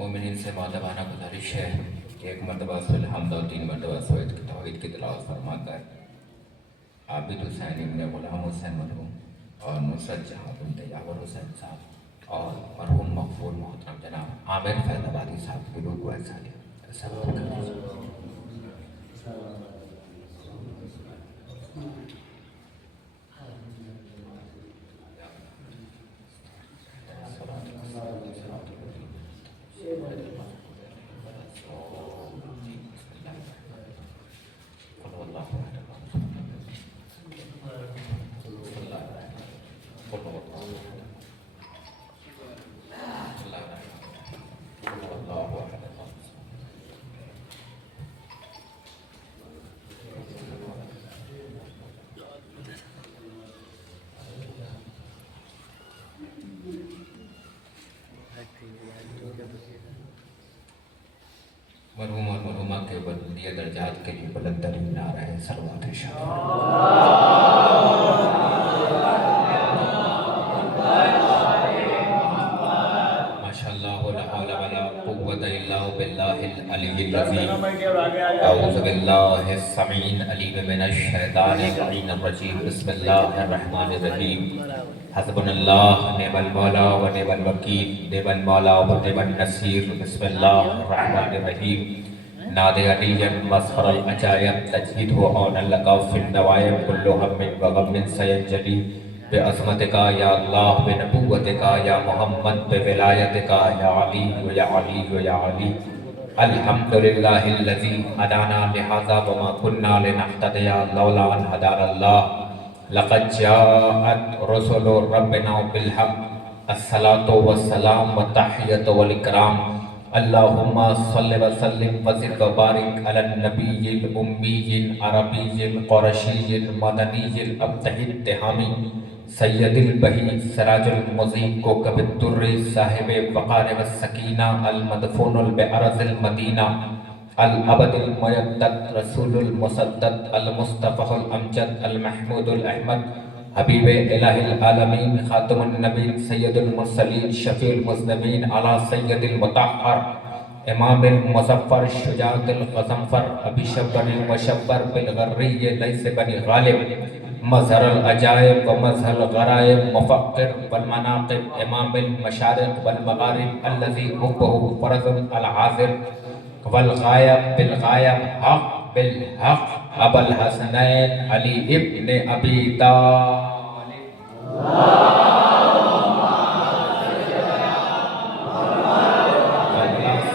مومنین سے مؤدبانہ گزارش ہے کہ ایک مرتبہ سورۃ الحمد اور 3 مرتبہ سورۃ توحید کی تلاوت فرما کر عابد حسین ابن غلام حسین مرحوم اور نصرت جہاں بنت یاور حسین صاحب اور مرحوم مغفور محترم جناب عامر فیض آبادی صاحب کی روح کو ایسا سلام کر دیجیے۔ مرحوم اور مرحومہ کے بلندی درجات کے لیے بلند ترین نعرہ ہے صلوات ماشاء اللہ لا حول ولا قوة الا باللہ العلی العظیم۔ اعوذ باللہ السمیع العلیم من الشیطان اللعین الرجیم۔ بسم اللہ الرحمن الرحیم۔ حسبنا اللہ نعم المولا و نعم الوکیل، نعم المولا و نعم النصیر۔ بسم اللہ الرحمن الرحیم۔ ناد علی مظہر العجائب، تجہید و عون لکا فی النوائب، کل ہم و غم سینجلی بعظمتکا یا اللہ، بنبوتکا یا محمد، بولایتکا یا علی و یا علی و یا علی۔ الحمدللہ الذی ہدانا لہذا وما کننا لنہتدی لولا ان ہدانا اللہ۔ لقد جاءت رسل ربنا بالحق، الصلاة والسلام والتحیۃ والاکرام۔ اللہم صل وسلم وزد وبارک علی النبی الامی العربی القرشی المدنی الابتہی التہامی، سید البہی سراج المضیء کوکب الدر، صاحب وقار والسکینہ، المدفون بأرض المدینہ، العبد المجدد، رسول المسدد، المصطفى الامجد، المحمود الاحمد، حبیب الہ العالمین، خاتم النبی، سید المرسلین، شفیع المذنبین، علی سید المطہر، امام المظفر، شجاعت الغضنفر، ابی شبر المشبر بالغری لیس بن غالب، مظہر العجائب و مظہر الغرائب، مفقر والمناقب، امام المشارق والمغارب، الذی حبہ فرض الحاضر والغائب بالغائب، حق بالحق، ابو الحسنین علی ابن ابی طالب۔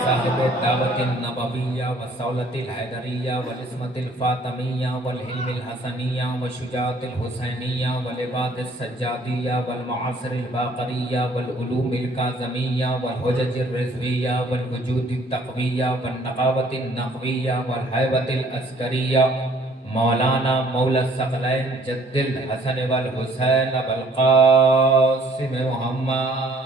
صاحب دعوت النبویہ والصولۃ الحیدریہ والعصمت الفاطمیہ والحلم الحسنیہ والشجاعت الحسینیہ والعباد السجادیہ والمعاصر الباقریہ والعلوم الکاظمیہ والحجج الرضویہ والوجود التقویہ والنقاوت النقویہ والحیبت العسکریہ، مولانا مولا الثقلین جد الحسن والحسین والقاسم محمد،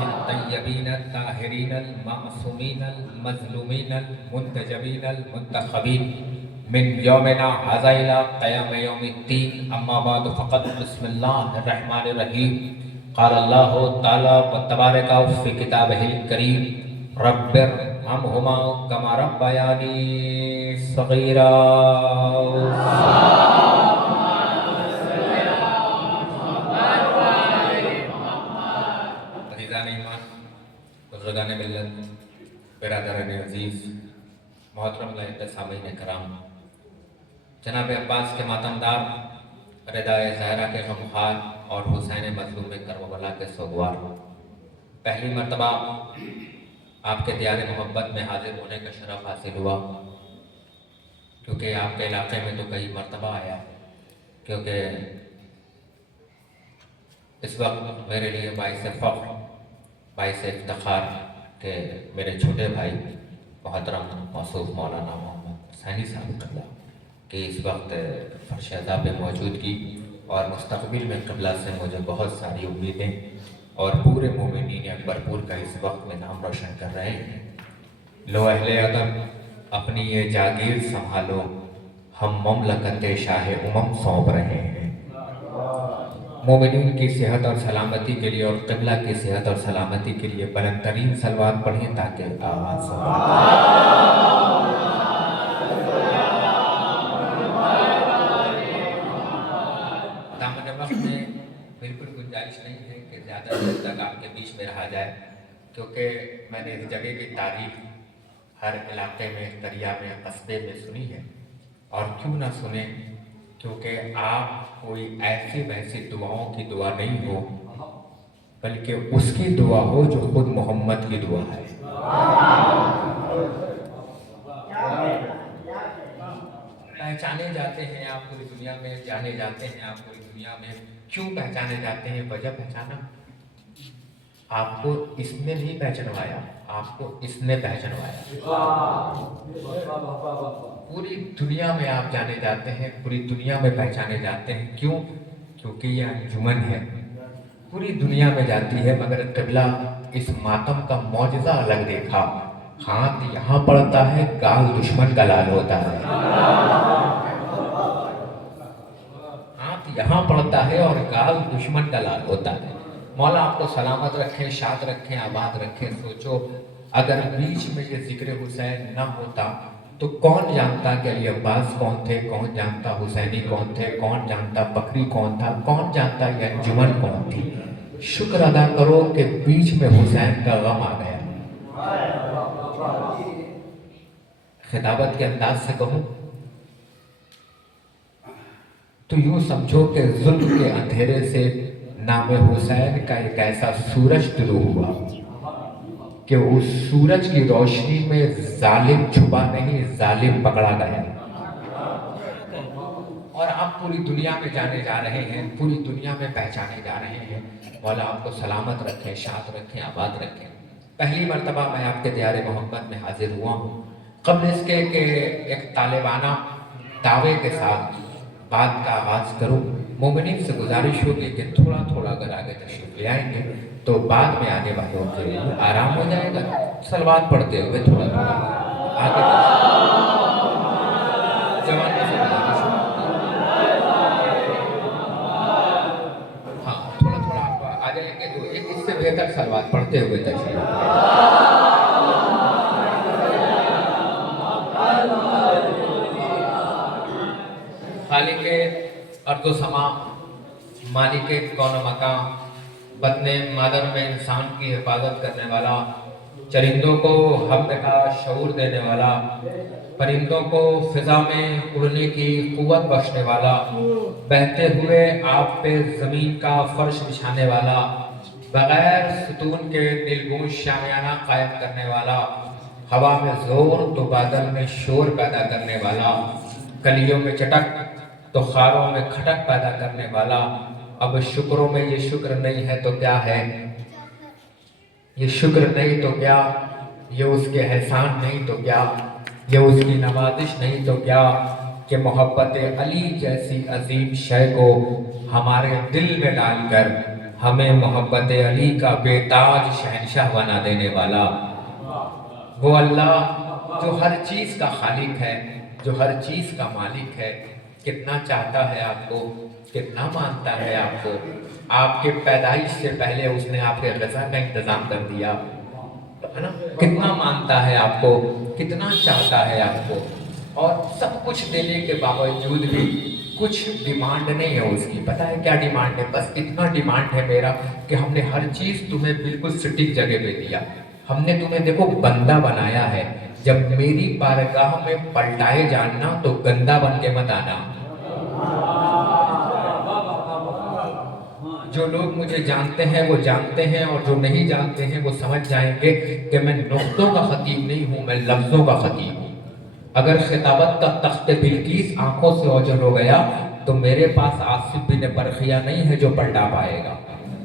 الطیبین الطاہرین المعصومین المظلومین المنتجبین المنتخبین، من یومنا ھذا الی قیام یوم الدین، اما بعد فقط بسم اللہ الرحمن الرحیم۔ قال اللہ تعالی و تبارک فی کتابہ الکریم، رب ارحمہما کما ربیانی صغیرا۔ بزرگان ملت، برادران عزیز، محترم لائق سامعین کرام، جناب عباس کے ماتمدار، ردائے زہرا کے غمخوار اور حسین مظلوم کربلا کے سوگوار، پہلی مرتبہ آپ کے دیار محبت میں حاضر ہونے کا شرف حاصل ہوا، کیونکہ آپ کے علاقے میں تو کئی مرتبہ آیا، کیونکہ اس وقت میرے لیے باعث فخر، باعث افتخار کہ میرے چھوٹے بھائی محترم موصوف مولانا محمد حسینی صاحب قبلہ کہ اس وقت فرش عزا پہ موجود کی، اور مستقبل میں قبلہ سے مجھے بہت ساری امیدیں اور پورے مومنین اکبر پور کا اس وقت میں نام روشن کر رہے ہیں۔ لو اہل ادب اپنی یہ جاگیر سنبھالو، ہم مملکت شاہ امم سونپ رہے ہیں۔ مومنین کی صحت اور سلامتی کے لیے اور قبلہ کی صحت اور سلامتی کے لیے بلند ترین صلوات پڑھیں تاکہ آواز دامن وقت میں بالکل گنجائش نہیں ہے کہ زیادہ دیر تک آپ کے بیچ میں رہا جائے، کیونکہ میں نے اس جگہ کی تاریخ ہر علاقے میں، دریا میں، قصبے میں سنی ہے، اور کیوں نہ سنیں، کیونکہ آپ کوئی ایسی ویسی دعاؤں کی دعا نہیں ہو، بلکہ اس کی دعا ہو جو خود محمد کی دعا ہے۔ پہچانے جاتے ہیں آپ پوری دنیا میں، جانے جاتے ہیں آپ پوری دنیا میں، کیوں پہچانے جاتے ہیں؟ وجہ پہچانا، آپ کو اس نے نہیں پہچنوایا، آپ کو اس نے پہچنوایا۔ پوری دنیا میں آپ جانے جاتے ہیں، پوری دنیا میں پہچانے جاتے ہیں، کیوں؟ کیونکہ یہ انجمن ہے، پوری دنیا میں جاتی ہے، مگر قبلہ اس ماتم کا معجزہ الگ دیکھا، ہاتھ یہاں پڑتا ہے، گال دشمن کا لال ہوتا ہے۔ ہاتھ یہاں پڑتا ہے اور گال دشمن کا لال ہوتا ہے۔ مولا آپ کو سلامت رکھیں، شاد رکھیں، آباد رکھیں۔ سوچو اگر بیچ میں یہ ذکر حسین نہ ہوتا تو کون جانتا کہ علی عباس کون تھے، کون جانتا حسینی کون تھے، کون جانتا بکری کون تھا، کون جانتا یہ انجمن کون تھی۔ شکر ادا کرو کہ بیچ میں حسین کا غم آ گیا۔ خطابت کے انداز سے کہوں تو یوں سمجھو کہ ظلم کے اندھیرے سے نام حسین کا ایک ایسا سورج طلوع ہوا کہ اس سورج کی روشنی میں ظالم چھپا نہیں، ظالم پکڑا گیا۔ اور آپ پوری دنیا میں جانے جا رہے ہیں، پوری دنیا میں پہچانے جا رہے ہیں۔ مولا آپ کو سلامت رکھیں، شاد رکھیں، آباد رکھیں۔ پہلی مرتبہ میں آپ کے دیار محمد میں حاضر ہوا ہوں، قبل اس کے کہ ایک طالبانہ دعوے کے ساتھ بات کا آغاز کروں۔ مومنین سے گزارش ہوگی کہ تھوڑا تھوڑا اگر آگے تشریف لے آئیں گے تو بعد میں آنے والوں کے لیے آرام ہو جائے گا، صلوات پڑھتے ہوئے تھوڑا تھوڑا آگے جوانوں سے گزارش ہوگی، ہاں تھوڑا تھوڑا آپ آ جائیں گے تو ایک اس سے بہتر صلوات پڑھتے ہوئے تشریف خالق ارض و سما، مالک کون و مکان، بطن مادر میں انسان کی حفاظت کرنے والا، چرندوں کو حمد کا شعور دینے والا، پرندوں کو فضا میں اڑنے کی قوت بخشنے والا، بہتے ہوئے آپ پہ زمین کا فرش بچھانے والا، بغیر ستون کے دلگوش شامیانہ قائم کرنے والا، ہوا میں زور تو بادل میں شور پیدا کرنے والا، کلیوں میں چٹک تو خاروں میں کھٹک پیدا کرنے والا۔ اب شکروں میں یہ شکر نہیں ہے تو کیا ہے، یہ شکر نہیں تو کیا، یہ اس کے احسان نہیں تو کیا، یہ اس کی نوازش نہیں تو کیا کہ محبت علی جیسی عظیم شے کو ہمارے دل میں ڈال کر ہمیں محبت علی کا بے تاج شہنشاہ بنا دینے والا۔ وہ اللہ جو ہر چیز کا خالق ہے، جو ہر چیز کا مالک ہے، کتنا چاہتا ہے آپ کو، کتنا مانتا ہے آپ کو۔ آپ کے پیدائش سے پہلے اس نے آپ کے غذا کا انتظام کر دیا ہے نا، کتنا مانتا ہے آپ کو، کتنا چاہتا ہے آپ کو، اور سب کچھ دینے کے باوجود بھی کچھ ڈیمانڈ نہیں ہے اس کی۔ پتہ ہے کیا ڈیمانڈ ہے؟ بس اتنا ڈیمانڈ ہے میرا کہ ہم نے ہر چیز تمہیں بالکل سٹک جگہ پہ دیا، ہم نے تمہیں دیکھو بندہ بنایا ہے، جب میری بارگاہ میں پلٹائے جاننا تو گندا بن کے مت آنا۔ جو لوگ مجھے جانتے ہیں وہ جانتے ہیں، اور جو نہیں جانتے ہیں وہ سمجھ جائیں گے کہ میں نقطوں کا خطیب نہیں ہوں، میں لفظوں کا خطیب ہوں۔ اگر خطابت کا تخت بلقیس آنکھوں سے اوجھل ہو گیا تو میرے پاس آصف بن برخیہ نہیں ہے جو پلٹا پائے گا،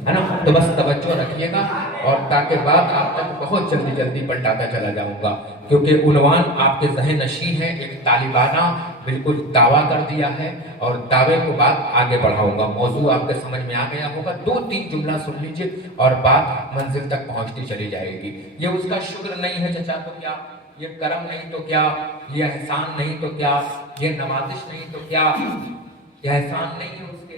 ہے نا؟ تو بس توجہ رکھیے گا، اور تاکہ بات آپ تک بہت جلدی جلدی پلٹاتا چلا جاؤں گا، کیونکہ عنوان آپ کے ذہن نشین ہے، ایک طالبانہ بالکل دعویٰ کر دیا ہے، اور دعوے کو بات آگے بڑھاؤں گا۔ موضوع آپ کے سمجھ میں آ گیا ہوگا، 2-3 جملہ سن لیجئے اور بات منزل تک پہنچتی چلی جائے گی۔ یہ اس کا شکر نہیں ہے چچا تو کیا، یہ کرم نہیں تو کیا، یہ احسان نہیں تو کیا، یہ نوازش نہیں تو کیا، یہ احسان نہیں ہے اس کے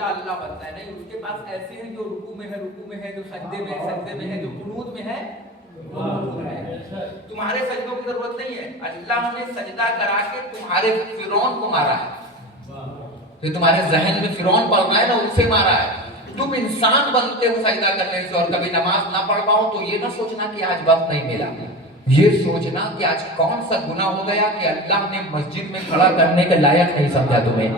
اللہ اللہ بنتا ہے. نہیں, اس کے پاس ایسے ہیں جو رکوع میں ہے, جو سجدے میں ہے, جو قنوت میں ہے. تمہارے سجدوں کی ضرورت نہیں ہے. اللہ نے سجدہ کرا کے تمہارے فرعون کو مارا ہے. جو تمہارے ذہن میں فرعون پڑ رہا ہے نا, ان سے مارا ہے. تم انسان بنتے ہو سجدہ کرنے سے, اور کبھی نماز نہ پڑھ پاؤ تو یہ نہ سوچنا کہ آج وقت نہیں ملا. یہ سوچنا کہ آج کون سا گناہ ہو گیا کہ اللہ نے مسجد میں کھڑا کرنے کے لائق نہیں سمجھا تمہیں.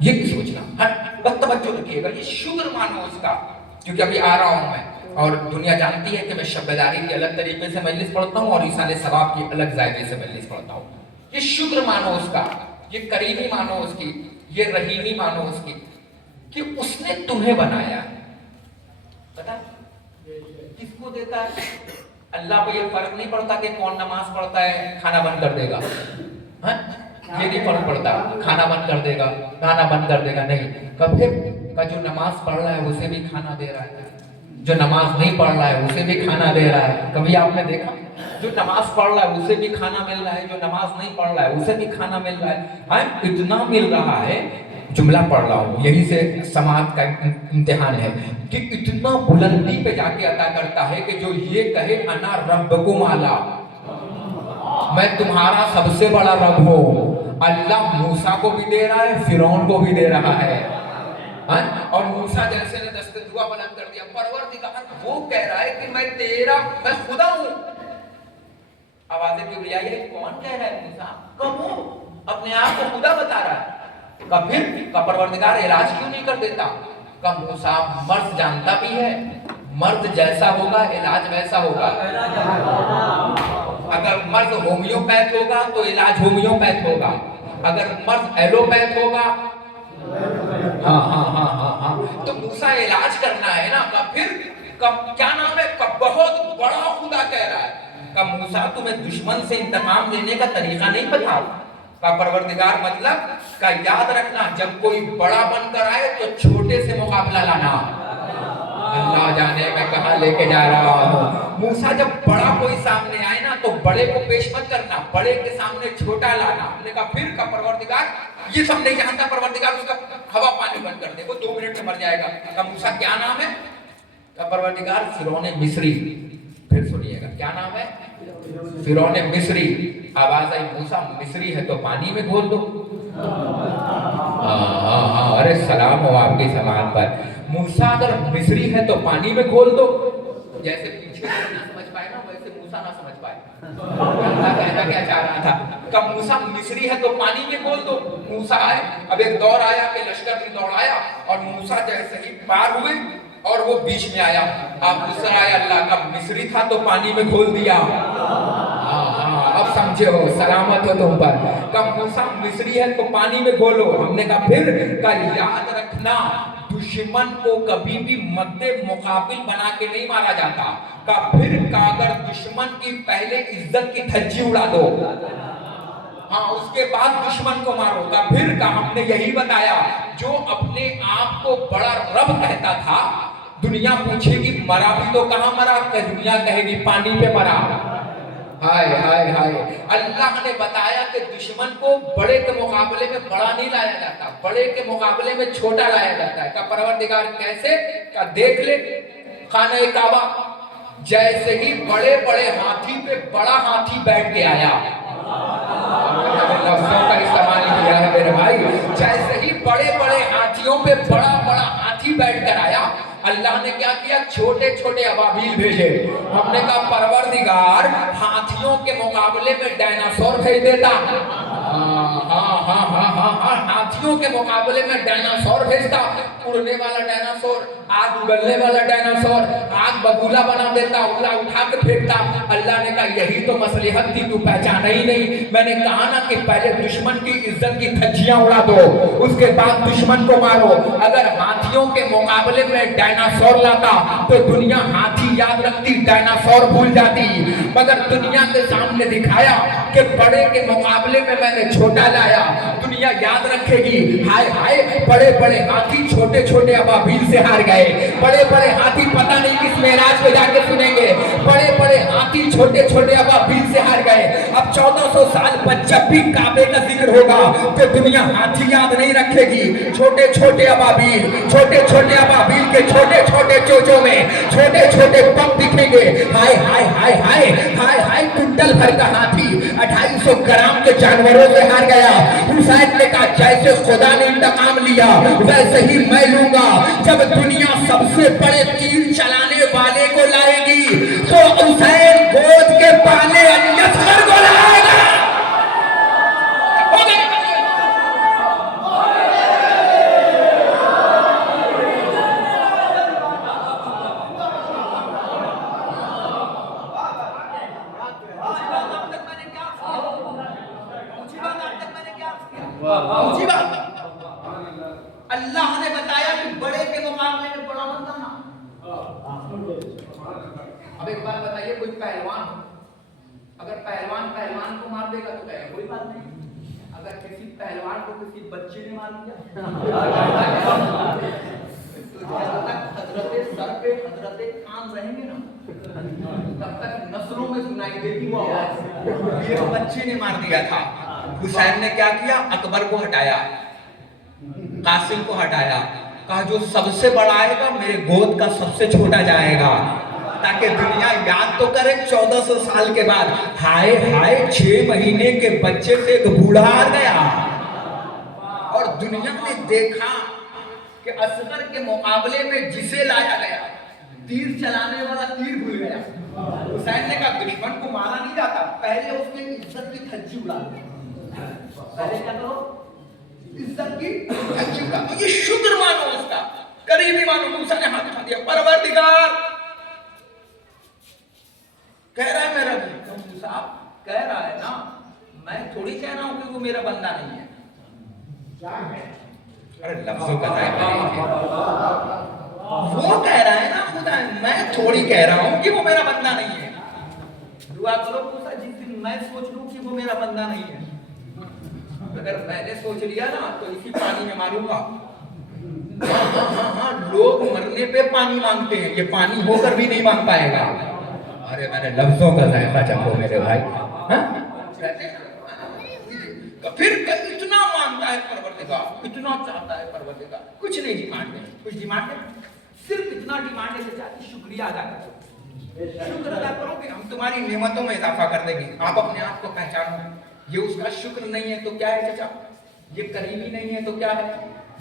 یہ سوچنا, ہر وقت توجہ رکھیے گا. یہ شکر مانو اس کا, کیونکہ ابھی آ رہا ہوں میں, اور دنیا جانتی ہے کہ میں شب بیداری کی الگ طریقے سے مجلس پڑھتا ہوں اور ایصال ثواب کی الگ ذائقے سے مجلس پڑھتا ہوں. یہ شکر مانو اس کا, یہ کریمی مانو اس کی, یہ رحیمی مانو اس کی, کہ اس نے تمہیں بنایا. پتا کس کو دیتا ہے؟ اللہ کو یہ فرق نہیں پڑتا کہ کون نماز پڑھتا ہے کھانا بند کر دے گا. یہ نہیں فرق پڑتا کھانا بند کر دے گا, کھانا بند کر دے گا. نہیں, کبھی کا جو نماز پڑھ رہا ہے اسے بھی کھانا دے رہا ہے, جو نماز نہیں پڑھ رہا ہے اسے بھی کھانا دے رہا ہے. کبھی آپ نے دیکھا جو نماز پڑھ رہا ہے اسے بھی کھانا مل رہا ہے, جو نماز نہیں پڑھ رہا ہے اسے بھی کھانا مل رہا ہے. اتنا مل رہا ہے, جملہ پڑھ رہا ہوں, یہی سے سماعت کا امتحان ہے, کہ اتنا بلندی پہ جا کے عطا کرتا ہے کہ جو یہ کہے انا ربکم اعلیٰ, میں تمہارا سب سے بڑا رب ہوں. اللہ موسیٰ کو بھی دے رہا ہے, فرعون کو بھی دے رہا ہے. اور موسیٰ جیسے نے دست دعا بلند کر دیا, پروردگار وہ کہہ رہا ہے کہ میں خدا ہوں. آوازیں کبریا, یہ کون کہہ رہا ہے موسیٰ؟ کب وہ اپنے آپ کو خدا بتا رہا ہے. پھر کا پروردگار علاج کیوں نہیں کر دیتا؟ کا موسیٰ مرض جانتا بھی ہے, مرض جیسا ہوگا علاج ویسا ہوگا. اگر مرض ہومیوپیتھ ہوگا تو علاج ہومیوپیتھ ہوگا, اگر مرض ایلوپیتھ ہوگا تو موسیٰ علاج کرنا ہے نا. پھر کیا نام ہے, بہت بڑا خدا کہہ رہا ہے. کا موسیٰ تمہیں دشمن سے انتقام لینے کا طریقہ نہیں پتا. کا پروردگار مطلب کا یاد رکھنا, جب کوئی بڑا بن کر آئے تو چھوٹے سے مقابلہ لانا. اللہ جانے میں کہاں لے کے جا رہا ہوں. موسیٰ جب بڑا کوئی سامنے آئے نا تو بڑے کو پیش مت کرنا, بڑے کے سامنے چھوٹا لانا. ہم نے کہا پھر کا پروردگار یہ سب نہیں جانتا, پروردگار اس کا ہوا پانی بند کر دے, وہ 2 منٹ میں مر جائے گا. کا موسیٰ کیا نام ہے؟ کا پروردگار فرعون مصری. پھر سنیے گا کیا نام ہے, فرعون مصری. آواز آئی موسیٰ مصری ہے تو پانی میں گھول دو. ارے سلام ہو آپ کی سلام پر. موسیٰ اگر مصری ہے تو پانی میں گھول دو. جیسے پیچھے نہ سمجھ پائے نا ویسے موسیٰ نہ سمجھ پائے. اللہ کہنا کیا چاہ رہا تھا, کہ موسیٰ مصری ہے تو پانی میں گھول دو. موسیٰ آئے, اب ایک دور آیا کہ لشکر میں دوڑ آیا, اور موسیٰ جیسے ہی پار ہوئے اور وہ بیچ میں آیا, آپ دوسرا آیا, اللہ کا مصری تھا تو پانی میں گھول دیا. اب سمجھے ہو, سلامت ہو تم پر. کب موسیٰ مصری ہے تو پانی میں گھولو. ہم نے کہا پھر کا یاد رکھنا, دشمن کو کبھی بھی مد مقابل بنا کے نہیں مارا جاتا. کا پھر کا اگر دشمن کی پہلے عزت کی دھجی اڑا دو, اس کے بعد دشمن کو مارو. کا پھر کا ہم نے یہی بتایا, جو اپنے آپ کو بڑا رب کہتا تھا, دنیا پوچھے گی مرا بھی تو کہاں مرا, کہ دنیا کہے گی پانی پہ مرا. ہائے ہائے ہائے. اللہ نے بتایا کہ دشمن کو بڑے کے مقابلے میں بڑا نہیں لایا جاتا, بڑے کے مقابلے میں چھوٹا لایا جاتا ہے. کا پروردگار کیسے, کا دیکھ لے خانہ کعبہ, جیسے ہی بڑے بڑے ہاتھی پہ بڑا ہاتھی بیٹھ کے آیا. لفظوں کا استعمال کیا ہے میرے بھائی. جیسے ہی بڑے بڑے ہاتھیوں پہ بڑا بڑا ہاتھی بیٹھ کر آیا, اللہ نے کیا کیا, چھوٹے چھوٹے ابابیل بھیجے. ہم نے کہا پروردگار ہاتھیوں کے مقابلے میں ڈائناسور بھیج دیتا. ہاتھیوں کے مقابلے میں ڈائناسور بھیجتا, اڑنے والا ڈائناسور, آگ اگلنے والا ڈائناسور, آگ بگولا بنا دیتا, اگلا اٹھا کے پھینکتا. اللہ نے کہا یہی تو مصلحت تھی, تو پہچانا ہی نہیں. میں نے کہا نا کہ پہلے دشمن کی عزت کی دھجیاں اڑا دو, اس کے بعد دشمن کو مارو. اگر ہاتھیوں کے مقابلے میں ڈائناسور لاتا تو دنیا ہاتھی یاد رکھتی, ڈائناسور بھول جاتی. مگر دنیا کے سامنے دکھایا کہ بڑے کے مقابلے میں میں نے چھوٹا لایا, دنیا یاد رکھے گی. ہائے ہائے, بڑے بڑے ہاتھی چھوٹے چھوٹے ابابیل سے ہار گئے. بڑے بڑے ہاتھی پتہ نہیں کس معراج پہ جا کے سنیں گے. بڑے بڑے ہاتھی چھوٹے چھوٹے ابابیل سے ہار گئے. اب 1400 سال پر جب بھی کعبے کا ذکر ہوگا تو دنیا ہاتھی یاد نہیں رکھے گی. چھوٹے چھوٹے ابابیل کے چھوٹے چھوٹے چوچوں میں چھوٹے چھوٹے بم دکھیں گے. ہائے ہائے ہائے ہائے ہائے ہائے کنٹل بھر کا ہاتھی 250 گرام کے جانوروں سے ہار گیا. حسین نے کہا جیسے خدا نے انتقام لیا ویسے ہی میں لوں گا. جب دنیا سب سے بڑے تیر چلانے والے کو لائے گی تو حسین گود کے پالے اصغر کو لائے گا. اللہ نے بتایا کہ بڑے کے مقابلے میں بڑا بندہ نا. اب ایک بات بتائیے, کوئی پہلوان ہو, اگر پہلوان کو مار دے گا تو کہے کوئی بات نہیں. اگر کسی پہلوان کو کسی بچے نے مار دیا حضرت سر پہ حضرت کان رہیں گے نا, تب تک نسلوں میں سنائی دے گی وہ آواز, یہ بچے نے مار دیا تھا. حسین نے کیا کیا, اکبر کو ہٹایا, قاسم کو ہٹایا, کہا جو سب سے بڑا آئے گا میرے گود کا سب سے چھوٹا جائے گا, تاکہ دنیا یاد تو کرے 1400 سال کے بعد ہائے ہائے 6 مہینے کے بچے سے ایک بوڑھا آ گیا. اور دنیا نے دیکھا کہ اصغر کے مقابلے میں جسے لایا گیا تیر چلانے والا تیر بھول گیا. حسین نے کہا دشمن کو مارا نہیں جاتا, پہلے اس کی عزت کی دھجی اڑا دو. پہلے کیا کرو, عزت کی دھجی اڑا دو. یہ شکر مانو, اس کا قریبی مانو. موسیٰ نے ہاتھ اٹھا دیا, پروردگار کہہ رہا ہے میرا موسیٰ کہہ رہا ہے نا, میں تھوڑی کہہ رہا ہوں کہ وہ میرا بندہ نہیں ہے. کیا ہے, ارے لفظوں کا ذائقہ نہیں ہے. وہ کہہ رہا ہے نا خدا, میں تھوڑی کہہ رہا ہوں کہ وہ میرا بندہ نہیں ہے. دعا کرو موسیٰ جس دن میں سوچ لوں کہ وہ میرا بندہ نہیں ہے, اگر میں نے سوچ لیا نا تو اسی پانی میں ماروں گا. ہاں لوگ مرنے پہ پانی مانگتے ہیں, یہ پانی ہو کر بھی نہیں مانگ پائے گا. ارے میں نے لفظوں کا ذائقہ چکھو میرے بھائی. پھر اتنا مانتا ہے پروردگار, اتنا چاہتا ہے پروردگار, کچھ نہیں ڈیمانڈ ہے, کچھ ڈیمانڈ ہے, صرف اتنا ڈیمانڈ ہے چاہتے شکریہ ادا کرو. شکر ادا کرو کہ ہم تمہاری نعمتوں میں اضافہ کر دیں گے. آپ اپنے آپ کو پہچانو, یہ اس کا شکر نہیں ہے تو کیا ہے چچا, یہ قریبی نہیں ہے تو کیا ہے,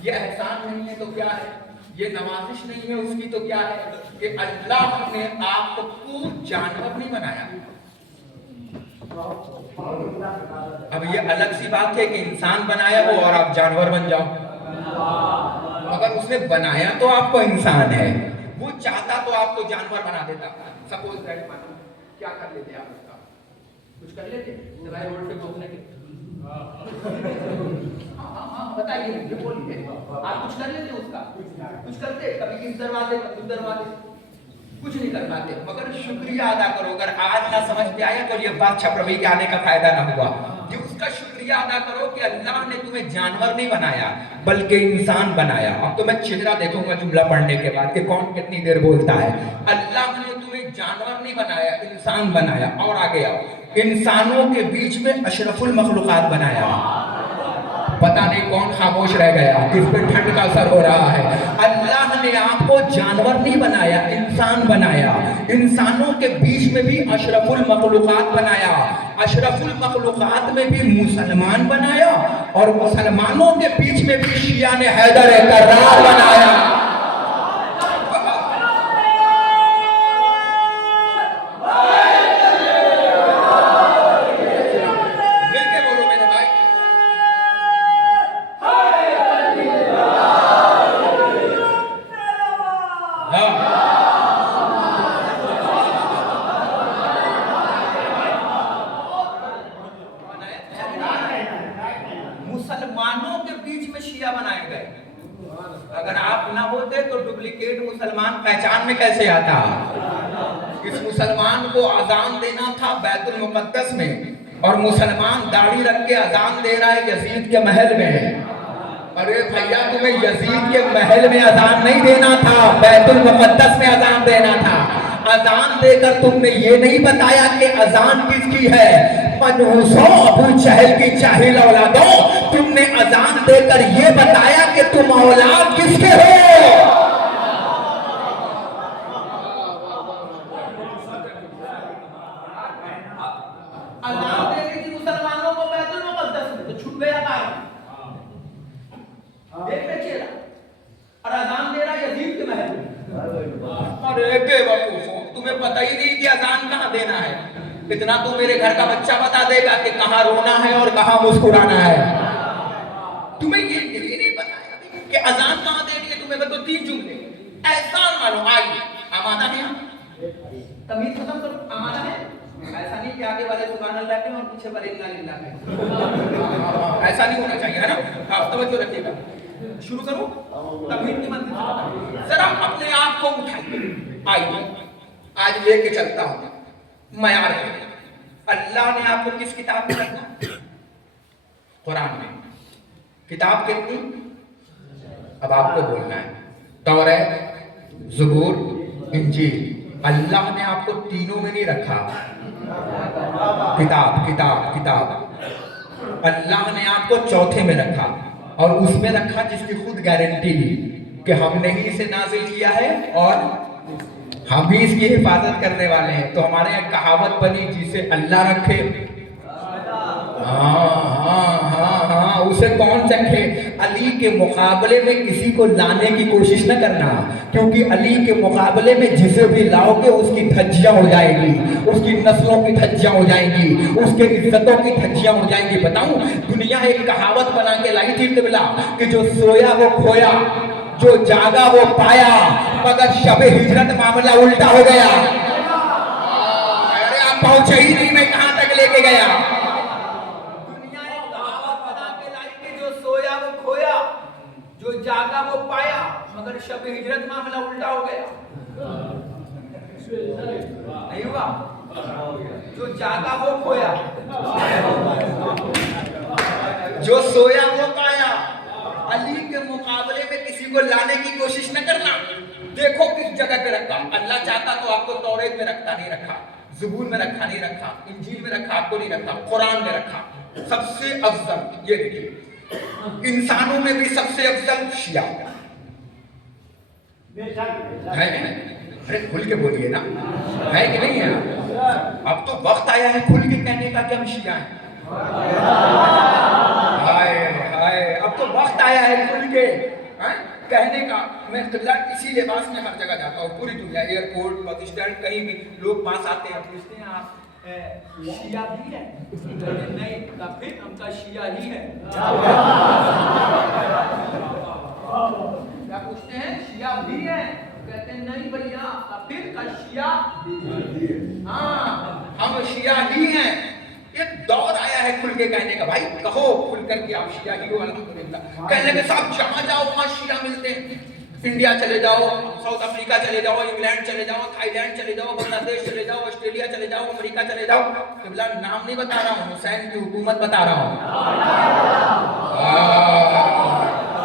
یہ احسان نہیں ہے تو کیا ہے, یہ نوازش نہیں ہے اس کی تو کیا ہے, کہ اللہ نے آپ کو جانور نہیں بنایا. اب یہ الگ سی بات ہے کہ انسان بنایا ہو اور آپ جانور بن جاؤ, مگر اس نے بنایا تو آپ کو انسان ہے. وہ چاہتا تو آپ کو جانور بنا دیتا. سپوز دیٹ کیا کر لیتے آپ اس کا, کچھ کر لیتے سوائے روڈ پہ گھومنے کے. ہاں بتائیے, یہ بولیے, آپ کچھ کر لیتے اس کا, کچھ کرتے کبھی کس دروازے کا کچھ دروازے, کچھ نہیں کر پاتے. مگر شکریہ ادا کرو. اگر آج نہ سمجھ پہ آیا تو یہ بات چھپروی کے آنے کا فائدہ نہ ہوا. یہ اس کا شکریہ ادا کرو کہ اللہ نے تمہیں جانور نہیں بنایا بلکہ انسان بنایا. اب تو میں چہرہ دیکھوں گا جملہ پڑھنے کے بعد کہ کون کتنی دیر بولتا ہے. اللہ نے تمہیں جانور نہیں بنایا, انسان بنایا. اور آگے آؤ, انسانوں کے بیچ میں اشرف المخلوقات بنایا. پتہ نہیں کون خاموش رہ گیا, کس پہ ٹھنڈ کا اثر ہو رہا ہے. اللہ نے آپ کو جانور نہیں بنایا, انسان بنایا. انسانوں کے بیچ میں بھی اشرف المخلوقات بنایا. اشرف المخلوقات میں بھی مسلمان بنایا, اور مسلمانوں کے بیچ میں بھی شیعہ نے حیدر کرار بنایا. مسلمانوں کے بیچ میں شیعہ بنائے گئے. اگر آپ نہ ہوتے تو ڈپلیکیٹ مسلمان پہچان میں کیسے آتا. اس مسلمان کو اذان دینا تھا بیت المقدس میں, اور مسلمان داڑھی رکھ کے اذان دے رہا ہے یزید کے محل میں. ارے بھیا تمہیں یزید کے محل میں اذان نہیں دینا تھا, بیت المقدس میں اذان دینا تھا. اذان دے کر تم نے یہ نہیں بتایا کہ اذان کس کی ہے؟ منحوسوں ابو جہل کی جاہل اولادوں، تم نے اذان دے کر یہ بتایا کہ تم اولاد کس کے ہو؟ اذان دے رہی تھی مسلمانوں کو بیت المقدس میں، تو چھپ گیا کام، دیکھ لے چیلا، اور اذان دے رہا یزید کے محل میں۔ ارے بے وقوفو، تمہیں پتہ ہی نہیں کہ اذان کہاں دینا ہے؟ اتنا تو میرے گھر کا بچہ بتا دے گا کہ کہاں رونا ہے اور کہاں مسکرانا ہے۔ تمہیں یہ نہیں بتایا کہ اذان کہاں دینی ہے؟ تمہیں بتو تین جملے، احسان مانو، آئیے آمادہ ہے، تمیز ختم کرو، آمادہ ہے؟ ایسا نہیں کہ آگے والے سبحان اللہ کے اور پیچھے والے انا للہ کے، ایسا نہیں ہونا چاہیے، ہے نا؟ ہاں توجہ رکھیے گا، شروع کرو، تمہید کی منزل سے ذرا اپنے آپ کو اٹھائیے، آئیے آج لے کے چلتا ہوں معیار ہے۔ اللہ نے آپ کو کس کتاب میں رکھا؟ قرآن میں۔ کتاب کتنی؟ اب آپ کو بولنا ہے، توریت، زبور، انجیل۔ اللہ نے آپ کو تینوں میں نہیں رکھا، کتاب کتاب کتاب۔ اللہ نے آپ کو چوتھے میں رکھا، اور اس میں رکھا جس کی خود گارنٹی لی کہ ہم نے ہی اسے نازل کیا ہے اور ہم بھی اس کی حفاظت کرنے والے ہیں۔ تو ہمارے یہاں کہاوت بنی، جسے اللہ رکھے ہاں اسے کون چکھے۔ علی کے مقابلے میں کسی کو لانے کی کوشش نہ کرنا، کیونکہ علی کے مقابلے میں جسے بھی لاؤ گے اس کی دھجیاں اڑ جائیں گی، اس کی نسلوں کی دھجیاں اڑ جائیں گی، اس کے عزتوں کی دھجیاں اڑ جائیں گی۔ بتاؤں، دنیا ایک کہاوت بنا کے لائی تھی قبلہ کہ جو سویا وہ کھویا، جو جاگا وہ پایا، مگر شب ہجرت معاملہ الٹا ہو گیا۔ ارے آپ پہنچے ہی نہیں، میں کہاں تک لے کے گیا۔ دنیا ایک کہاوت بنا کے لائی کہ جو سویا وہ کھویا، جو جاگا وہ پایا، مگر شب ہجرت معاملہ الٹا ہو گیا۔ نہیں ہوا؟ جو جاگا وہ کھویا، جو سویا وہ پایا۔ علی کے مقابلے میں کسی کو لانے کی کوشش نہ کرنا۔ دیکھو کس جگہ پہ رکھا۔ اللہ چاہتا تو آپ کو توریت میں رکھتا، نہیں رکھا، زبور میں رکھا، نہیں رکھا، انجیل میں رکھا، آپ کو نہیں رکھا، قرآن میں رکھا۔ سب سے افضل یہ دیکھیے، انسانوں میں بھی سب سے افضل شیعہ ہے۔ ارے کھل کے بولیے نا، ہے کہ نہیں ہے؟ اب تو وقت آیا ہے کھل کے کہنے کا کہ ہم شیعہ ہیں۔ اب تو وقت آیا ہے کھل کے کہنے کا۔ میں قبلہ اسی لباس میں ہر جگہ جاتا ہوں، پوری دنیا، ایئرپورٹ، بس اسٹینڈ، کہیں بھی لوگ پاس آتے ہیں، پوچھتے ہیں آپ شیعہ بھی ہے؟ نہیں، پھر ہم کا شیعہ ہی ہے۔ کیا پوچھتے ہیں؟ شیعہ بھی ہے؟ کہتے ہیں نہیں بھیا، پھر کا شیعہ، ہاں ہم شیعہ ہی ہیں۔ ایک دور آیا ہے کھل کے کہنے کا، بھائی کہو کھل کر کے آپ شیعہ ہی ہو، الحمدللہ۔ کہنے کے صاحب جہاں جاؤ وہاں شیعہ ملتے ہیں، انڈیا چلے جاؤ، ساؤتھ افریقہ چلے جاؤ، انگلینڈ چلے جاؤ، تھائی لینڈ چلے جاؤ، بنگلہ دیش چلے جاؤ، آسٹریلیا چلے جاؤ، امریکہ چلے جاؤ۔ قبلہ نام نہیں بتا رہا ہوں، حسین کی حکومت بتا رہا ہوں۔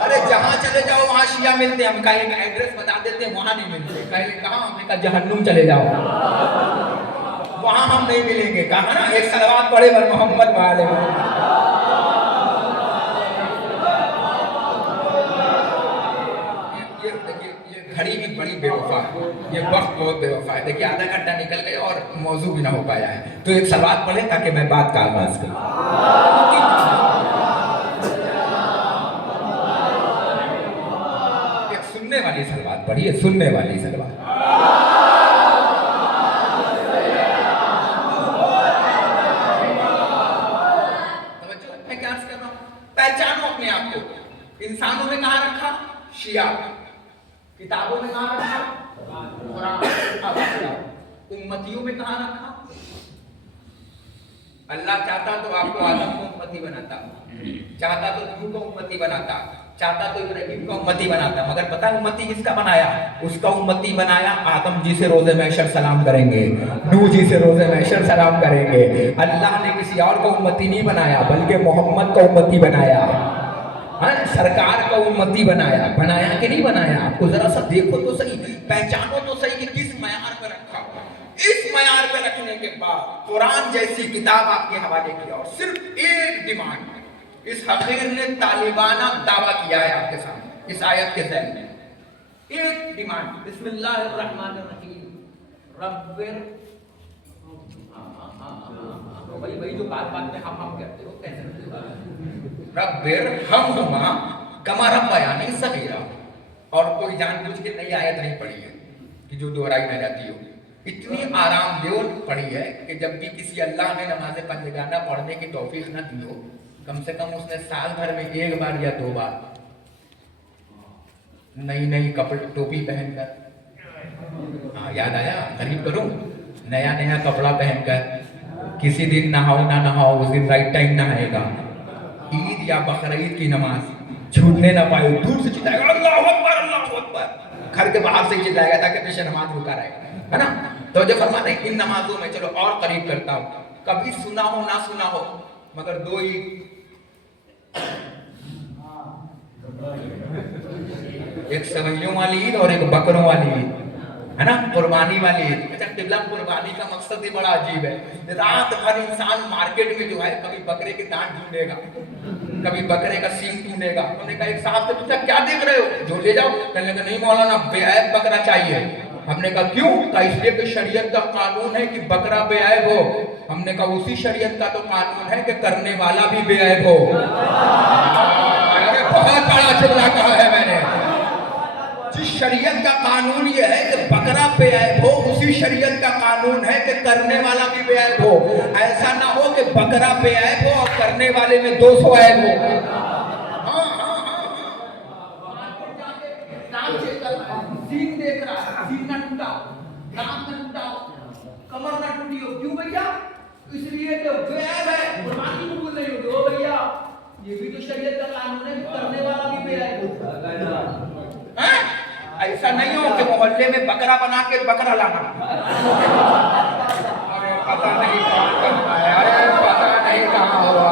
ارے جہاں چلے جاؤ وہاں شیعہ ملتے ہیں۔ ہم کا ایک ایڈریس بتا دیتے ہیں، وہاں نہیں ملتے۔ پہلے کہاں؟ ہم نے کہا جہنم چلے جاؤ، وہاں ہم نہیں ملیں گے۔ کہا نا ایک صلوات پڑھے بر محمد والے۔ یہ گھڑی بھی بڑی بے وفا ہے، یہ وقت بہت بے وفا ہے۔ دیکھیے آدھا گھنٹہ نکل گیا اور موضوع بھی نہ ہو پایا ہے، تو ایک صلوات پڑھے تاکہ میں بات کا آغاز کروں۔ ایک سننے والی صلوات پڑھیے، سننے والی صلوات۔ پہچانو اپنے آپ کو۔ انسانوں میں کہاں رکھا؟ شیعہ۔ کتابوں میں کہاں رکھا؟ قرآن۔ امتیوں میں کہاں رکھا؟ اللہ چاہتا تو آپ کو آدم کو امتی بناتا، چاہتا تو نوح کو امتی بناتا، چاہتا تو ابراہیم کو امتی بناتا، مگر پتہ ہے امتی کس کا بنایا؟ اس کا امتی بنایا آدم جی سے روز محشر سلام کریں گے، نوح جی سے روز محشر سلام کریں گے۔ اللہ نے کسی اور کو امتی نہیں بنایا، بلکہ محمد کو امتی بنایا، سرکار کو امتی بنایا۔ بنایا کہ نہیں بنایا؟ آپ کو ذرا سا دیکھو تو صحیح، پہچانو تو صحیح کہ کس معیار پر رکھا۔ اس معیار پہ رکھنے کے بعد قرآن جیسی کتاب آپ کے حوالے کیا اور صرف ایک ڈیمانڈ اس حقیر نے طالبانہ دعویٰ کیا ہے آپ کے سامنے اس آیت کے ذیل میں. ایک ڈیمانڈ بسم اللہ الرحمن الرحیم ربر وہی جو بات بات میں ہم کہتے ہو کیسے ربر ہما کما ربیانی صغیرا. اور کوئی جان بوجھ کے نئی آیت نہیں پڑھی ہے کہ جو دہرائی نہ جاتی ہو. اتنی آرام دہ پڑھی ہے کہ جب بھی کسی اللہ نے نماز بندگانہ پڑھنے کی توفیق نہ دی ہو کم سے کم اس نے سال بھر میں ایک بار یا دو بار نئی کپڑے ٹوپی پہن کر یاد آیا قریب کروں نیا کپڑا پہن کر کسی دن نہاؤ نہ نہاؤ اس دن رائٹ ٹائم نہائے گا. عید یا بقرعید کی نماز چھوٹنے نہ پائے دور سے چلائے گا اللہ اکبر اللہ اکبر. گھر کے باہر سے ہی چلائے گا تاکہ پیچھے نماز رکا رہے ہے نا. تو جو فرماتے ہیں ان نمازوں میں چلو اور قریب کرتا ہوں کبھی سنا ہو نہ سنا ہو مگر دو ہی ایک سوئیوں والی عید اور ایک بکروں والی عید ہے نا قربانی والی عید. اچھا قبلہ قربانی کا مقصد بھی بڑا عجیب ہے. رات بھر انسان مارکیٹ میں جو ہے کبھی بکرے کے دانت ڈھونڈے گا کبھی بکرے کا سینگ ڈھونڈے گا. انہوں نے کہا ایک صاحب سے پوچھا کیا دیکھ رہے ہو جو لے جاؤ. کہنے لگا نہیں مولانا بے عیب بکرا چاہیے. ہم نے کہا کیوں؟ کہا اس لیے کہ شریعت کا قانون ہے کہ بکرا بے عیب ہو. ہم نے کہا اسی شریعت کا تو قانون ہے کہ کرنے والا بھی بے عیب ہو. بہت بڑا جملہ کہا ہے میں نے. جس شریعت کا قانون یہ ہے کہ بکرا بے عیب ہو اسی شریعت کا قانون ہے کہ کرنے والا بھی بے عیب ہو. ایسا نہ ہو کہ بکرا بے عیب ہو اور کرنے والے میں 200 عیب ہو. سین دیکھ رہا ہے سین نہ ٹوٹا نام نہ ٹوٹا کمر نہ ٹوٹی ہو. کیوں بھیا؟ اس لیے کہ بے عیب ہے قربانی قبول نہیں ہوگی. او بھیا یہ بھی تو شریعت کا قانون ہے کرنے والا بھی بے عیب ہو. ایسا نہیں ہو کہ محلے میں بکرا بنا کے بکرا لانا. ارے پتہ نہیں کہاں کرتا ہے. ارے پتہ نہیں کہاں ہوا.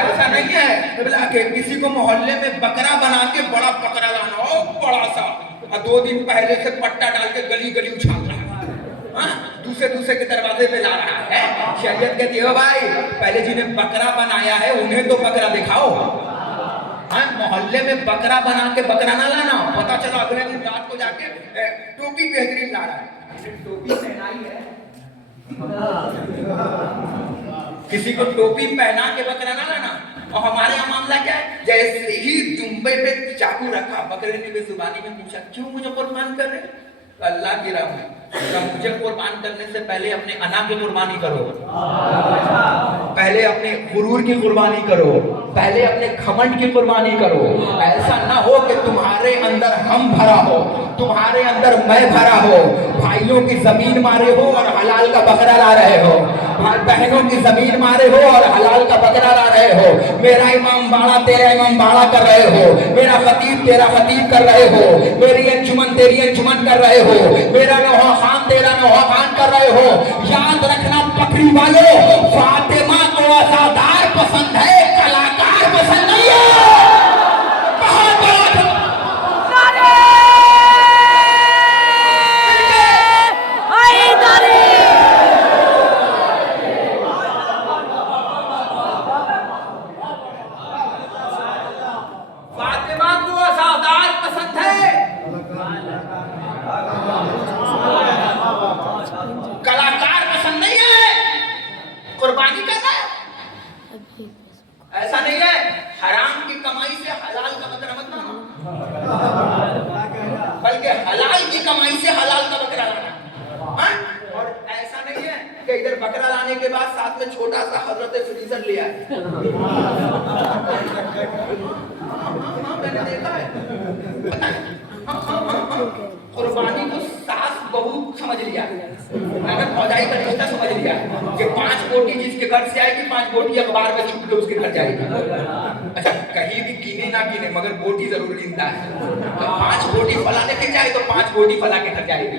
ایسا نہیں ہے کہ کسی کو محلے میں بکرا بنا کے بڑا بکرا لانا ہو بڑا سا اور 2 دن پہلے سے پٹا ڈال کے گلی اچھال رہا ہے دوسرے کے دروازے پہ لا رہا ہے. شریعت کہتی ہے بھائی پہلے جنہیں بکرا بنایا ہے انہیں تو بکرا دکھاؤ. محلے میں بکرا بنا کے بکرا نہ لانا. پتا چلا اگلے دن رات کو جا کے ٹوپی بہترین لا رہا ہے. ٹوپی پہنائی ہے کسی کو ٹوپی پہنا کے بکرا نہ لانا. اور ہمارے یہاں معاملہ کیا ہے جیسے ہی دمبے پہ چاقو رکھا بکرے نے بے زبانی میں پوچھا کیوں مجھے قربان کر رہے؟ اللہ کی راہ میں مجھے قربان کرنے سے پہلے اپنے انا کی قربانی کرو پہلے اپنے غرور کی قربانی کرو پہلے اپنے گھمنڈ کی قربانی کرو. ایسا نہ ہو کہ تمہارے اندر ہم بھرا ہو تمہارے اندر میں بھرا ہو بھائیوں کی زمین مارے ہو اور حلال کا بکرا لا رہے ہو بہنوں کی زمین مارے ہو اور حلال کا بکرا لا رہے ہو. میرا امام باڑا تیرا امام باڑا کر رہے ہو میرا خطیب تیرا خطیب کر رہے ہو میری انجمن تیری انجمن کر رہے ہو میرا نوحہ خان تیرا نوحہ خان کر رہے ہو. یاد رکھنا بکری والوں فاطمہ کو عزادار پسند ہے کلاکار پسند نہیں ہے. بہت بڑا فاطمہ کو عزادار پسند ہے کلاکار پسند نہیں ہے. قربانی کرنا ہے ایسا نہیں ہے. حرام کی کمائی سے حلال کا بکرا مت لانا بلکہ حلال کی کمائی سے حلال کا بکرا لانا. اور ایسا نہیں ہے کہ ادھر بکرا لانے کے بعد ساتھ میں چھوٹا سا حضرت فریزر لے آئے. میں نے دیکھا ہے قربانی کو ساس بہو سمجھ لیا اگر فوجائی کا رشتہ سمجھ لیا کہ 5 بوٹی جس کے گھر سے آئے گی 5 بوٹی اخبار میں چھپ کے اس کے گھر جائے گی. اچھا کہیں بھی گینے نہ گینے مگر بوٹی ضرور گنتا ہے. 5 بوٹی فلانے کے جائے تو 5 بوٹی فلاں کے گھر جائے گی.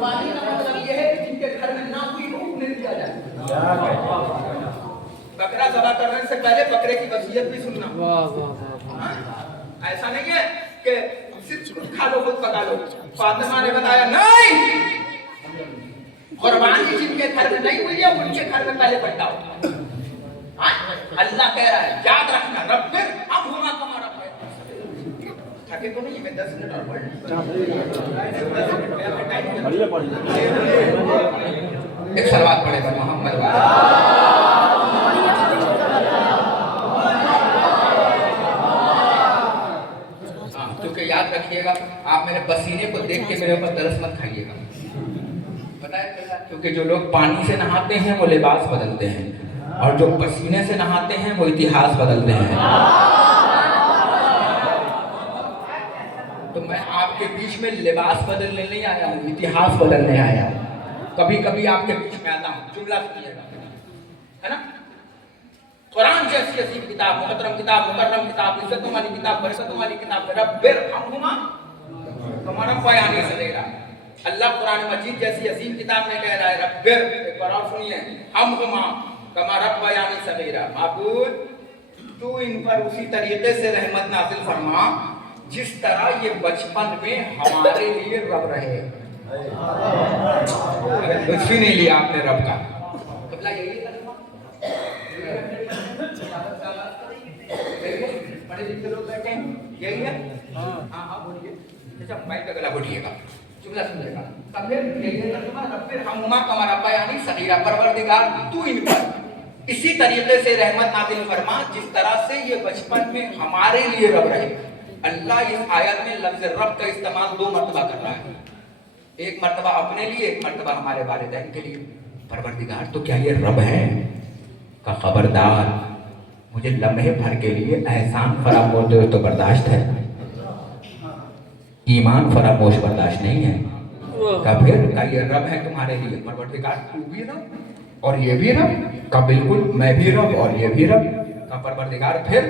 قربانی کا مطلب یہ ہے کہ جن کے گھر میں نہ ہوئی ہو انہیں دیا جائے. بکرا ذبح کرنے سے پہلے بکرے کی وصیت بھی سننا. ایسا نہیں ہے کہ صرف خود کھا لو خود پکا لو. فاطمہ نے بتایا نہیں، قربانی جن کے گھر میں نہیں ہوئی ہے ان کے گھر میں پہلے پڑھاؤ. اللہ کہہ رہا ہے یاد رکھنا رب اب ہونا تمہارا تھکے تو نہیں. میں 10 منٹ اور پڑھ ایک صلوات پڑھے گا محمد کیونکہ یاد رکھیے گا آپ میرے پسینے کو دیکھ کے میرے اوپر ترس مت کھائیے گا. بتایا کیونکہ جو لوگ پانی سے نہاتے ہیں وہ لباس بدلتے ہیں اور جو پسینے سے نہاتے ہیں وہ اتہاس بدلتے ہیں. تو میں آپ کے بیچ میں لباس بدلنے نہیں آیا ہوں، اتہاس بدلنے آیا ہوں. کبھی کبھی آپ کے بیچ میں آتا ہوں. جملہ سنیے گا ہے نا. قرآن جیسی عظیم کتاب، محترم کتاب، مکرم کتاب، عزتوں والی کتاب، برکتوں والی کتاب، رب ارحمہما کما ربیانی صغیرا. اللہ قرآن مجید جیسی عظیم کتاب میں کہہ رہا ہے رب ایک بار اور سنیے ارحمہما کما ربیانی صغیرا. معبود تو ان پر اسی طریقے سے رحمت نازل فرما جس طرح یہ بچپن میں ہمارے لیے رب رہے. کچھ بھی نہیں لیا آپ نے رب کا. پڑھے لکھے لوگ بیٹھے ہیں یہی ہے. ہاں بولیے. اچھا مائک کا گلا بولیے گا. جملہ سنیے گا. تب یہی ہے ترجمہ رب ارحمہما کما ربیانی صغیرا. پروردگار تو ان پر اسی طریقے سے رحمت نازل فرما جس طرح سے یہ بچپن میں ہمارے لیے رب رہے. اللہ اس آیت میں لفظ رب کا استعمال 2 مرتبہ کر رہا ہے. ایک مرتبہ اپنے لیے، ایک مرتبہ ہمارے والدین کے لیے. پروردگار تو کیا یہ رب ہے کا خبردار مجھے لمحے بھر کے لیے احسان فراموش تو برداشت ہے، ایمان فراموش برداشت نہیں ہے. کا پھر کا یہ رب ہے تمہارے لیے. پروردگار تو بھی رب اور یہ بھی رب کا. بالکل میں بھی رب اور یہ بھی رب کا. پروردگار پھر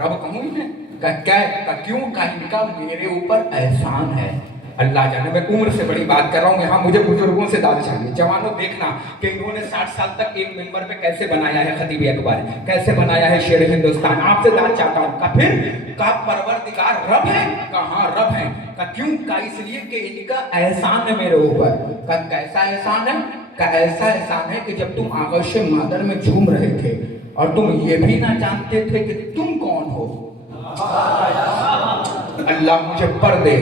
رب کہوں انہیں کا کیا کا کیوں کا ان کا میرے اوپر احسان ہے. اللہ جانے میں عمر سے بڑی بات کر رہا ہوں یہاں. مجھے بزرگوں سے داد چاہیے. جوانوں دیکھنا کہ انہوں نے 60 سال تک ایک ممبر پہ کیسے بنایا ہے خطیب اکبر، کیسے بنایا ہے شیر ہندوستان. آپ سے داد چاہتا ہوں کا پھر کا پروردگار رب ہے کا. ہاں رب ہے کا. کیوں کا اس لیے کہ ان کا احسان ہے میرے اوپر کا. کیسا احسان ہے کا. ایسا احسان ہے کہ جب تم آغوش مادر میں جھوم رہے تھے اور تم یہ بھی نہ جانتے تھے کہ تم کون ہو. اللہ مجھے پڑھ دے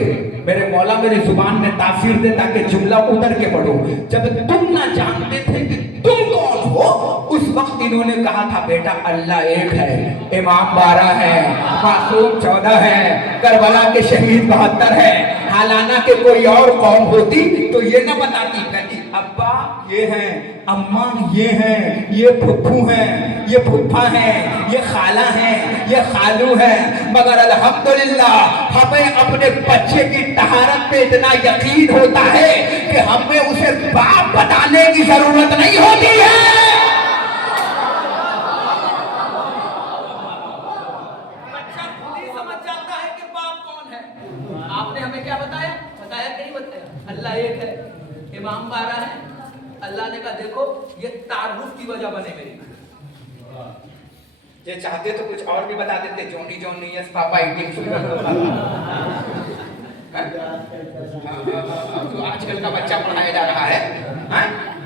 میرے مولا. میری زبان میں تاثیر دے تاکہ جملہ اتر کے پڑھو. جب تم نہ جانتے تھے کہ تم کون ہو اس وقت انہوں نے کہا تھا بیٹا اللہ ایک ہے، امام 12 ہے، معصوم 14 ہے، کربلا کے شہید 72 ہے. حالانہ کہ کوئی اور قوم ہوتی تو یہ نہ بتاتی. کہتی ابا یہ ہیں، اماں یہ ہیں، یہ پھپھو ہیں، یہ پھپھا ہیں، یہ خالہ ہیں، یہ خالو ہیں. مگر الحمدللہ ہمیں اپنے بچے کی طہارت پہ اتنا یقین ہوتا ہے کہ ہمیں اسے باپ بتانے کی ضرورت نہیں ہوتی ہے. بچہ خود ہی سمجھ جاتا ہے کہ باپ کون ہے. آپ نے ہمیں کیا بتایا؟ بتایا کہ نہیں بتایا؟ اللہ ایک ہے، امام 12 ہے. اللہ نے کہا دیکھو یہ تعارف کی وجہ بنے میری. یہ چاہتے تو کچھ اور بھی بتا دیتے. جونی جونی یس پاپا ایٹنگ جو آج کل کا بچہ پڑھایا جا رہا ہے.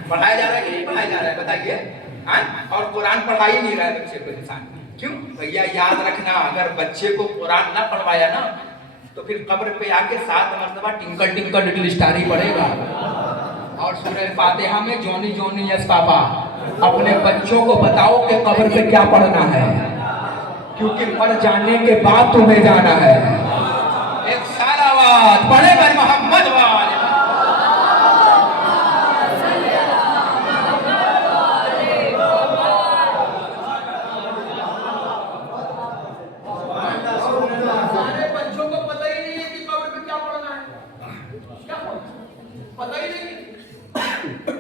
پڑھایا جا رہا ہے کہ نہیں پڑھایا جا رہا ہے بتائیے. اور قرآن پڑھا ہی نہیں رہا ہے بچے کو انسان. کیوں بھیا یاد رکھنا اگر بچے کو قرآن نہ پڑھوایا نا تو پھر قبر پہ آ کے 7 مرتبہ ٹنکل ٹنکل لٹل اسٹار ہی پڑھے گا. اور سورہ فاتحہ میں جونی جونی یس پاپا. اپنے بچوں کو بتاؤ کہ قبر پہ کیا پڑھنا ہے کیونکہ مر جانے کے بعد تمہیں جانا ہے. ایک سارا بات پڑھے بھائی محمد والے. سارے بچوں کو پتہ ہی نہیں ہے کہ قبر پہ کیا پڑھنا ہے. کیا پتہ ہی نہیں.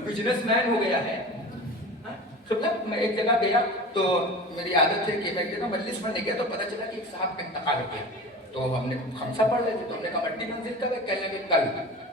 بزنس مین ہو گیا ہے. میں ایک جگہ گیا تو میری عادت ہے کہ میں کہتا ہوں مجلس پڑھنے گیا تو پتہ چلا کہ ایک صاحب کا انتقال ہو گیا. تو ہم نے خمسہ پڑھ رہے تھے تو ہم نے کہا مٹی منزل کب ہے؟ کہنے لگے کل.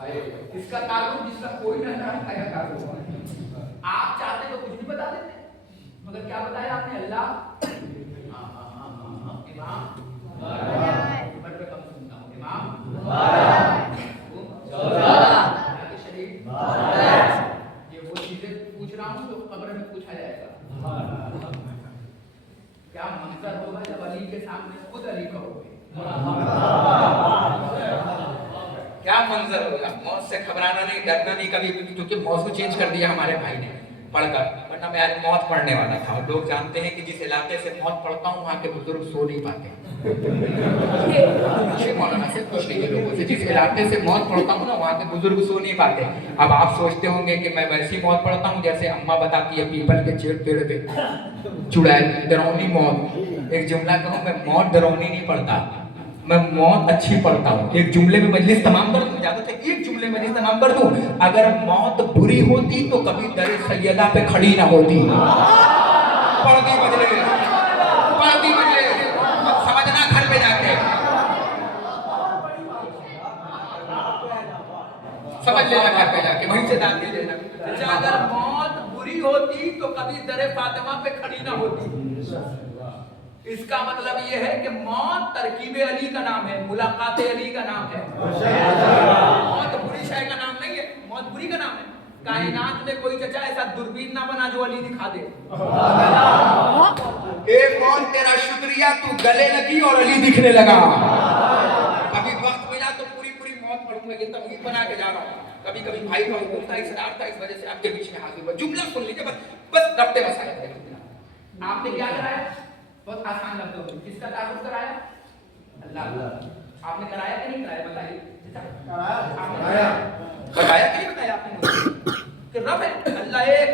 اس کا تعلق جس کا کوئی نہ رکھتا ہے تعلق آپ چاہتے تو کچھ بھی بتا دیتے مگر کیا بتایا آپ نے اللہ امام عمر پہ کم سنتا ہوں امام شریف یہ وہ چیزیں پوچھ رہا ہوں جو قبر میں پوچھا جائے گا کیا منظر ہوگا جب علی کے سامنے خود علی کہو گے کیا منظر ہوگا موت سے گھبرانا نہیں ڈرنا نہیں کبھی کیونکہ موضوع چینج کر دیا ہمارے بھائی نے پڑھ کر ورنہ میں آج موت پڑھنے والا تھا اور لوگ جانتے ہیں کہ جس علاقے سے موت پڑھتا ہوں وہاں کے بزرگ سو نہیں پاتے مولانا سے پوچھ لیجیے لوگوں سے جس علاقے سے موت پڑھتا ہوں نا وہاں کے بزرگ سو نہیں پاتے اب آپ سوچتے ہوں گے کہ میں ویسی موت پڑھتا ہوں جیسے اماں بتاتی ہے پیپل کے پیڑ پہ چڑیل ڈرونی موت ایک جملہ کہوں میں موت ڈرونی نہیں پڑھتا میں موت اچھی پڑھتا ہوں ایک جملے میں مجلس تمام کر دوں اجازت ہے ایک جملے میں مجلس تمام کر دوں اگر موت بری ہوتی تو کبھی در سیدہ پہ کھڑی نہ ہوتی پڑھتی مجلس سمجھنا گھر پہ جا کے سمجھ لینا گھر پہ جا کے وہیں سے دان دے لینا اگر موت بری ہوتی تو کبھی در فاطمہ پہ کھڑی نہ ہوتی اس کا مطلب یہ ہے کہ موت ترکیب علی کا نام ہے ملاقات علی کا نام ہے موت بری شے کا نام نہیں ہے موت بری کا نام ہے کائنات میں کوئی چچا ایسا دوربین نہ بنا جو علی دکھا دے ایک موت تیرا شکریہ تو گلے لگی اور علی دکھنے لگا ابھی وقت ملا تو پوری موت پڑھوں گا یہ تمہید بنا کے جا رہا ہوں کبھی کبھی بھائی کا حکم تھا اسرار تھا اس وجہ سے آپ کے بیچ میں حاضر ہوا جملہ سن لیجیے بس ربطے مسائل آپ نے کیا کرایا بہت آسان لفظوں میں کس کا تعارف کرایا اللہ آپ نے کرایا کہ نہیں کرایا بتائیے بتایا کہ نہیں بتایا آپ نے کہ رب ہے اللہ ایک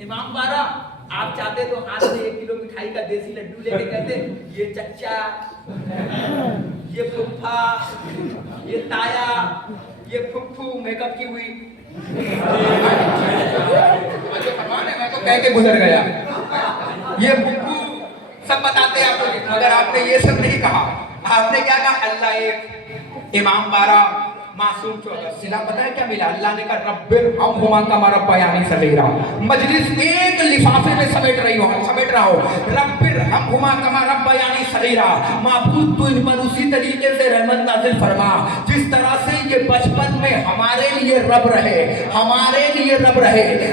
امام بارہ آپ چاہتے تو ہاتھ سے 1 کلو مٹھائی کا دیسی لڈو لے کے کہتے یہ چچا یہ پھپھا یہ تایا یہ پھپھو میک اپ کی ہوئی میں تو کہہ کے گزر گیا یہ پھپھو سب بتاتے ہیں آپ کو مگر آپ نے یہ سب نہیں کہا آپ نے کیا کہا اللہ ایک امام بارہ معصوم 14 صلہ پتہ ہے کیا ملا اللہ نے کہا رب ارحمہما کما ربیانی صغیرا مجلس ایک لفافے میں سمیٹ رہا ہو رب ارحمہما کما ربیانی صغیرا معبود تو ان پر اسی طریقے سے رحمت نازل فرما جس طرح سے یہ بچپن میں ہمارے لیے رب رہے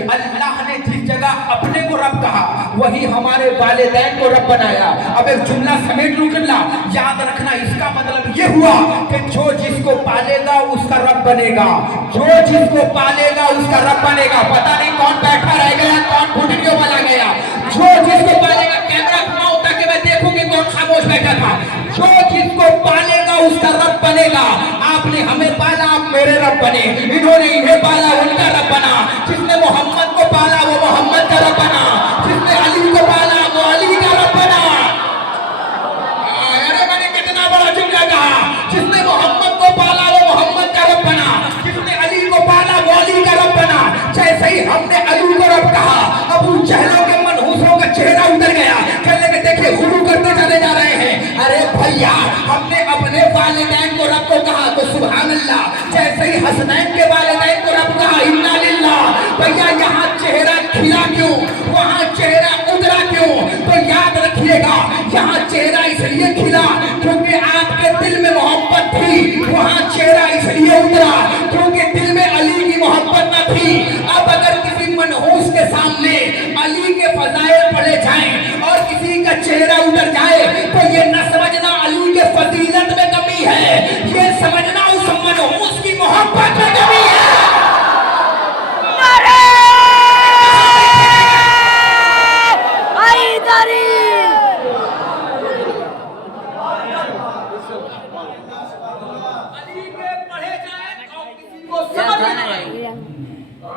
اللہ نے جس جگہ اپنے کو رب کہا وہی ہمارے والدین کو رب بنایا اب ایک جملہ سمیٹ لوں کرنا یاد رکھنا اس کا مطلب یہ ہوا کہ جو جس کو پالے گا اس کا رب بنے گا جو جس کو پالے گا اس کا رب بنے گا پتہ نہیں کون بیٹھا رہ گیا کون گھٹنیوں والا گیا جو جس کو پالے گا کیمرہ گھماؤ تاکہ میں دیکھوں کہ کون خاموش بیٹھا تھا جو جس کو پالے گا اس کا رب بنے گا آپ نے ہمیں پالا آپ میرے رب بنے انہوں نے انہیں پالا ان کا رب بنا جس نے محمد کو پالا وہ محمد کا رب بنا جس نے علی کو پالا وہ علی کا رب بنا میں نے کتنا بڑا جملہ کہا جس نے محمد کو پالا وہ محمد کا رب بنا جس نے علی کو پالا وہ علی کا رب بنا جیسے ہی ہم نے علی کو رب کہا ابو جہلوں کے منحوسوں کا چہرہ اتر گیا کہنے کے دیکھیں غلو کرتے چلے جا رہے ہیں ارے بھیا ہم نے اپنے والدین کو رب کو کہا تو سبحان اللہ جیسے ہی حسنین کے والدین کو رب کہا انا للہ بھیا یہاں چہرہ کھلا کیوں وہاں چہرہ اترا کیوں تو یاد رکھیے گا یہاں چہرہ اس لیے کھلا کیونکہ آپ کے دل میں محبت تھی وہاں چہرہ اس لیے اترا کیونکہ دل میں علی کی محبت نہ تھی اب اگر کسی منحوس کے سامنے علی کے فضائل پڑھے جائیں اور کسی کا چہرہ اتر جائے تو یہ نہ سمجھنا علی کے فضیلت میں کمی ہے یہ سمجھنا اس منحوس کی محبت میں کمی ہے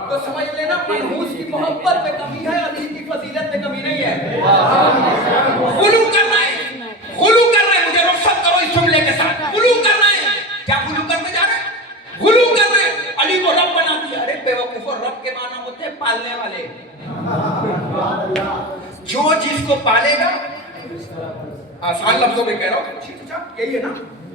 تو سمجھ لینا منحوس کی محبت میں کمی ہے علی کی فضیلت میں کمی نہیں ہے غلو کر رہے ہیں مجھے رخصت کرو اس جملے کے ساتھ غلو کر رہے ہیں کیا غلو کرنے جا رہے ہیں غلو کر رہے ہیں علی کو رب بنا دیا ارے بیوقوفو رب کے معنی ہوتے ہیں پالنے والے جو جس کو پالے گا آسان لفظوں میں کہہ رہا ہوں یہی ہے نا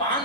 5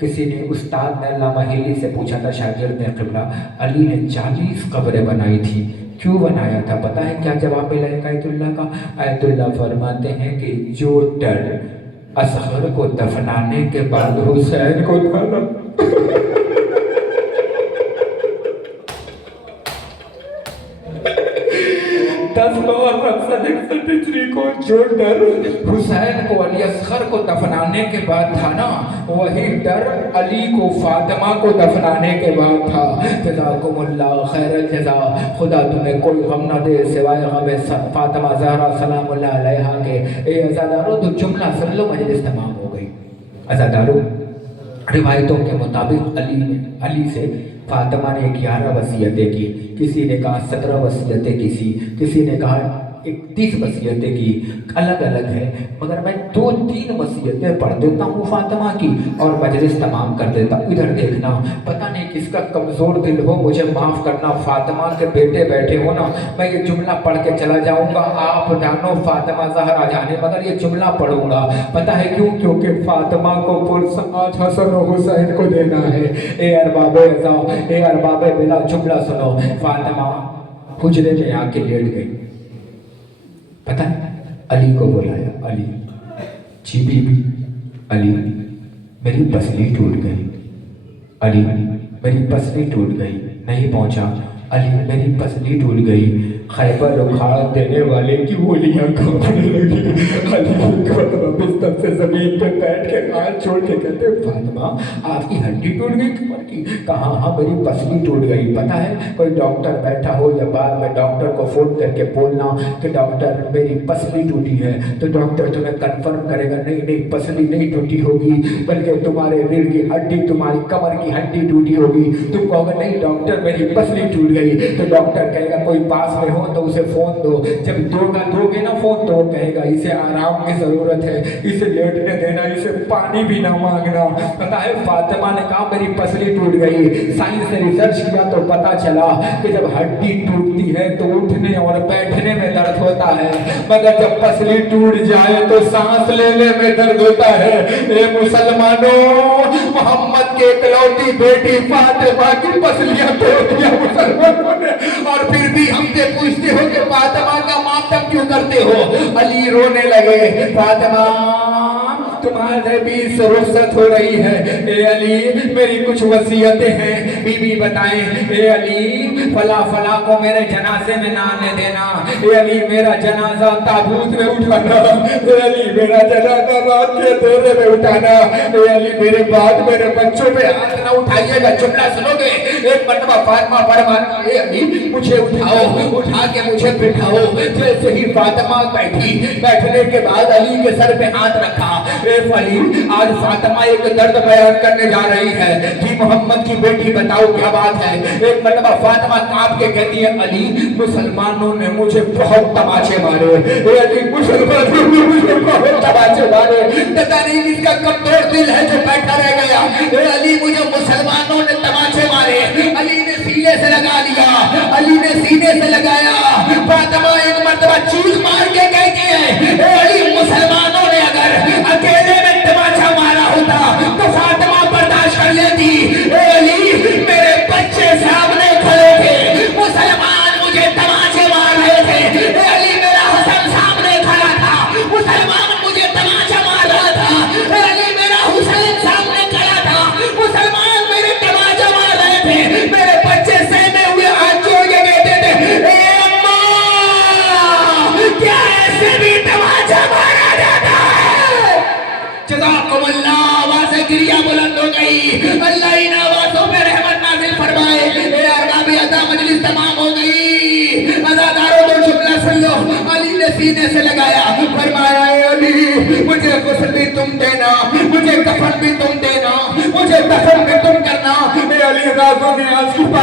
کسی نے استاد نے علامہ ہیلی سے پوچھا تھا شاگرد نے قبلہ علی نے 40 قبریں بنائی تھی کیوں بنایا تھا؟ پتہ ہے کیا جواب ملا ہے آیت اللہ کا؟ آیت اللہ فرماتے ہیں کہ جو ڈر اصغر کو دفنانے کے بعد حسین کو تھا نا کو جو ڈر حسین کو علی اصغر کو دفنانے کے بعد تھا نا وہی ڈر علی کو فاطمہ کو دفنانے کے بعد تھا. جزاکم اللہ خیر الجزا. خدا تمہیں کوئی غم نہ دے سوائے غم فاطمہ زہرا سلام اللہ علیہا کے. اے عزادارو تو جملہ سن لو مجلس تمام ہو گئی. عزادارو روایتوں کے مطابق علی سے فاطمہ نے 11 وصیتیں کی, کسی نے کہا 17 وصیتیں کسی نے کہا 31 وصیتیں کی, الگ الگ ہے, مگر میں 2-3 وصیتیں پڑھ دیتا ہوں فاطمہ کی اور مجلس تمام کر دیتا ہوں. ادھر دیکھنا, پتہ نہیں کس کا کمزور دل ہو مجھے معاف کرنا, فاطمہ کے بیٹے بیٹھے ہو نا, میں یہ جملہ پڑھ کے چلا جاؤں گا, آپ جانو فاطمہ زہرا جانے, مگر یہ جملہ پڑھوں گا. پتہ ہے کیوں؟ کیونکہ فاطمہ کو پرسماج حسن و حسین کو دینا ہے. اے ارباب عزا, اے ارباب بلا, جملہ سنو. فاطمہ حجرے میں آ کے لیٹ گئی. پتہ ہے علی کو بلایا, علی جی بی بی, علی میری پسلی ٹوٹ گئی, علی میری پسلی ٹوٹ گئی, نہیں پہنچا. علی میری پسلی ٹوٹ گئی, خیبر اکھاڑ دینے والے کی گولیاں کھانے لگی. علی بستر سے زمین پہ بیٹھ کے ہاتھ چھوڑ کے کہتے فاطمہ آپ کی ہڈی ٹوٹ گئی کمر کی؟ کہا ہاں میری پسلی ٹوٹ گئی. پتہ ہے کوئی ڈاکٹر بیٹھا ہو یا بعد میں ڈاکٹر کو فون کر کے بولنا کہ ڈاکٹر میری پسلی ٹوٹی ہے, تو ڈاکٹر تمہیں کنفرم کرے گا نہیں پسلی نہیں ٹوٹی ہوگی بلکہ تمہارے ریڑھ کی ہڈی, تمہاری کمر کی ہڈی ٹوٹی ہوگی. تم کہو گے نہیں ڈاکٹر میری پسلی ٹوٹ گئی, تو ڈاکٹر کہے گا کوئی پاس میں ہو تو اسے فون دو. جب دو گے نا فون تو وہ کہے گا اسے آرام کی ضرورت ہے, اسے لیٹنے دینا, اسے پانی بھی نہ مانگنا. پتہ ہے فاطمہ نے کہا میری پسلی ٹوٹ گئی. سائنس نے ریسرچ کیا تو پتہ چلا کہ جب ہڈی ٹوٹتی ہے تو اٹھنے اور بیٹھنے میں درد ہوتا ہے, مگر جب پسلی ٹوٹ جائے تو سانس لینے میں درد ہوتا ہے. اے مسلمانوں, محمد کے اکلوتی بیٹی فاطمہ کی پسلیاں توڑ دیا مسلمانوں نے, اور پھر بھی ہم سے پوچھتے ہو کہ فاطمہ کا ماتم کیوں کرتے ہو؟ علی رونے لگے, فاطمہ تمہارے بیچ سے رخصت ہو رہی ہے. اے علی میری کچھ وصیتیں ہیں, بی بی بتائیں. اے علی فلاں کو میرے جنازے میں نہ آنے دینا. اے علی میرا جنازہ تابوت میں اٹھانا. اے علی میرا جنازہ رات کے اندھیرے میں اٹھانا. اے علی میرے بعد میرے بچوں پہ ہاتھ نہ اٹھائیے گا. جملہ سنو گے, ایک مرتبہ فاطمہ فرماتی اے علی مجھے اٹھاؤ, اٹھا کے مجھے بٹھاؤ. جیسے ہی فاطمہ بیٹھی, بیٹھنے کے بعد علی کے سر پہ ہاتھ رکھا. علی آج فاطمہ ایک درد بیان کرنے جا رہی ہے. جی محمد کی بیٹی بتاؤ کیا بات ہے؟ ایک مرتبہ فاطمہ کانپ کے کہتی ہے علی مسلمانوں نے مجھے بہت تماچے مارے. اے علی مسلمانوں نے مجھے بہت تماچے مارے, پتہ نہیں کس کا کمزور دل ہے جو بیٹھا رہ گیا. اے علی مجھے مسلمانوں نے تماچے مارے. علی نے سینے سے لگا دیا, علی نے سینے سے لگایا. فاطمہ ایک مرتبہ چیخ مار کے کہتی ہے اے علی مسلمانوں نے اگر اکیلے میں تماچا مارا ہوتا تو فاطمہ برداشت کر لیتی. اے علی میرے بچے سامنے کھڑے تھے, مسلمان مجھے تماچے مار رہے تھے. اے علی میرا حسن سامنے کھڑا تھا, مسلمان مجھے تماچا مار رہا تھا. اے علی میرا حسین سامنے کھڑا تھا, مسلمان میرے تماچا مار رہے تھے. میرے بچے سہمے ہوئے ہاتھ جوڑ کے کہتے تھے اے اماں کیا ایسے بھی تماچا مارا جاتا ہے؟ جزاکم اللہ. آواز گریہ بلند ہو گئی. اللہ ان آوازوں پہ رحمت نازل فرمائے. اے ارباب عزا مجلس تمام ہو گئی. عزاداروں تو جملہ سن لو. علی نے سینے سے لگایا, فرمایا اے علی مجھے غسل بھی تم دینا, مجھے کفن بھی تم دینا, مجھے دفن بھی تم کرنا. اے علی رازوں نے آج کی